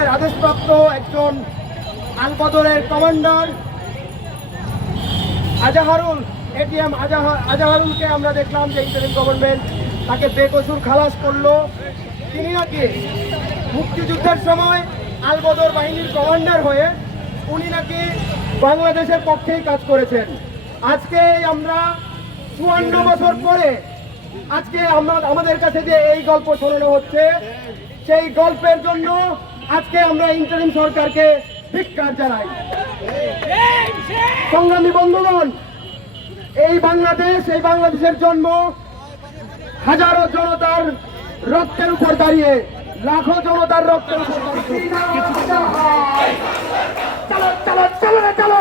আলবদরের আদেশপ্রাপ্ত একজন আলবদরের কমান্ডার, আজাহারুল, এটিএম আজাহারুলকে আমরা দেখলাম যে ইন্টারিম গভর্নমেন্ট তাকে বেকসুর খালাস করল। তিনি নাকি মুক্তিযুদ্ধের সময় আলবদর বাহিনীর কমান্ডার হয়ে উনি নাকি বাংলাদেশের পক্ষেই কাজ করেছেন। আজকে আমরা চুয়ান্ন বছর পরে আজকে আমাদের কাছে যে এই গল্প শোনানো হচ্ছে, সেই গল্পের জন্য আজকে আমরা ইন্টারিম সরকারকে ধিক্কার জানাই সংগ্রামী বন্ধুগণ, এই বাংলাদেশ, এই বাংলাদেশের জন্ম হাজারো জনতার রক্তের উপর দাঁড়িয়ে, লাখো জনতার রক্তের উপর দাঁড়িয়ে। চলো চলো চলো চলো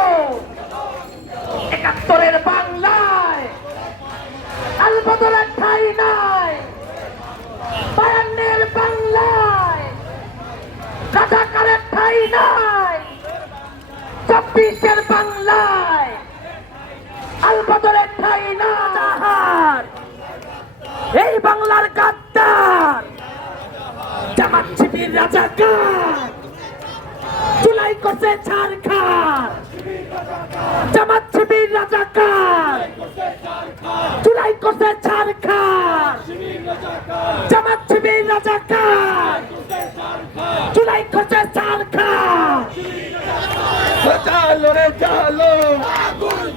ঠাই নাই এই বাংলার গাদ্দার। জামাত শিবির রাজাকার। চুলাই করছে ঝাড়খার জামাত শিবির রাজাকার। চুলাই করছে ঝাড়খার জামাত শিবির রাজাকার। চুলাই করছে ঝাড়খার চালো রে চালো। এই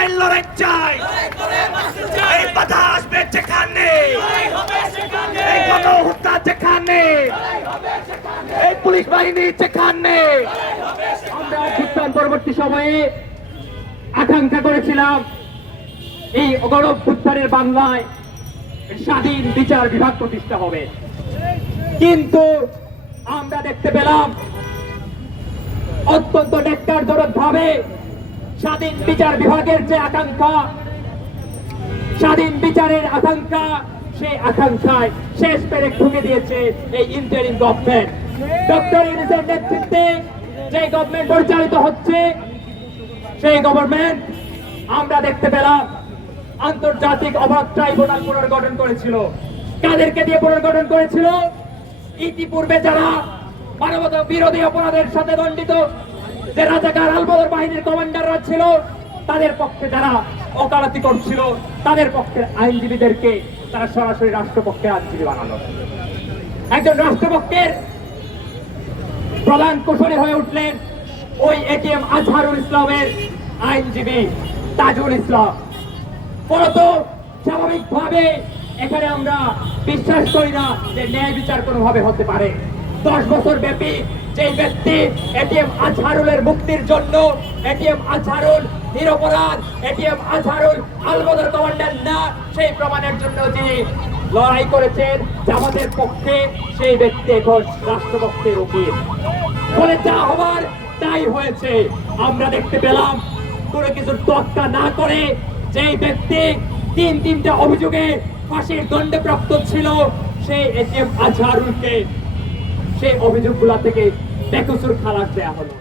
লড়াই লড়াই চাই। এই বাধা আসবে যেখানে। এই গণ হত্যা যেখানে। এই পুলিশ বাহিনী যেখানে। আমরা পরবর্তী সময়ে আকাঙ্ক্ষা করেছিলাম এই গণভ্যুত্থানের বাংলায় স্বাধীন বিচার বিভাগ প্রতিষ্ঠা হবে। কিন্তু আমরা দেখতে পেলাম অত্যন্ত নেকটারজনক ভাবে স্বাধীন বিচার বিভাগের যে আকাঙ্ক্ষা, স্বাধীন বিচারের আকাঙ্ক্ষা সেই আকাঙ্ক্ষায় শেষ পেরে ঠুকে দিয়েছে এই ইন্টারিম গভর্নমেন্ট ডক্টর ইউনিসের নেতৃত্বে যে গভর্নমেন্ট পরিচালিত হচ্ছে, সেই গভর্নমেন্ট আমরা দেখতে পেলাম, আন্তর্জাতিক অবাধ ট্রাইব্যুনাল পুনর্গঠন করেছিল। কাদেরকে দিয়ে পুনর্গঠন করেছিল? ইতিপূর্বে যারা মানবতা বিরোধী অপরাধের সাথে দণ্ডিত যে রাজাকার আলবদর বাহিনীর কমান্ডাররা ছিল, তাদের পক্ষে যারা ওকালতি করছিল, তাদের পক্ষের আইনজীবীদেরকে তারা সরাসরি রাষ্ট্রপক্ষের আইনজীবী বানালো। একজন রাষ্ট্রপক্ষের প্রধান কুশলী হয়ে উঠলেন ওই এটিএম আজহারুল ইসলামের আইনজীবী তাজুল ইসলাম। ফলত স্বাভাবিকভাবে এখানে আমরা বিশ্বাস করি না যে ন্যায় বিচার কোনোভাবে হতে পারে। দশ বছর ব্যাপী যে ব্যক্তি এটিএম আজহারুলের মুক্তির জন্য, এটিএম আজহারুল নিরপরাধ, এটিএম আজহারুল আলবদর কমান্ডার না, সেই প্রমাণের জন্য যিনি লড়াই করেছেন, জামাতের পক্ষে, সেই ব্যক্তি এখন রাষ্ট্রপক্ষের উকিল। ফলে যা হবার তাই হয়েছে। আমরা দেখতে পেলাম, কোনো কিছুর তত্ত্বা না করে যেই ব্যক্তি তিন তিনটা অভিযোগে ফাঁসির দণ্ডপ্রাপ্ত ছিল, সেই এটিএম আজহারুলকে সেই অভিযোগগুলা থেকে বেকসুর খালাস দেয়া হলো।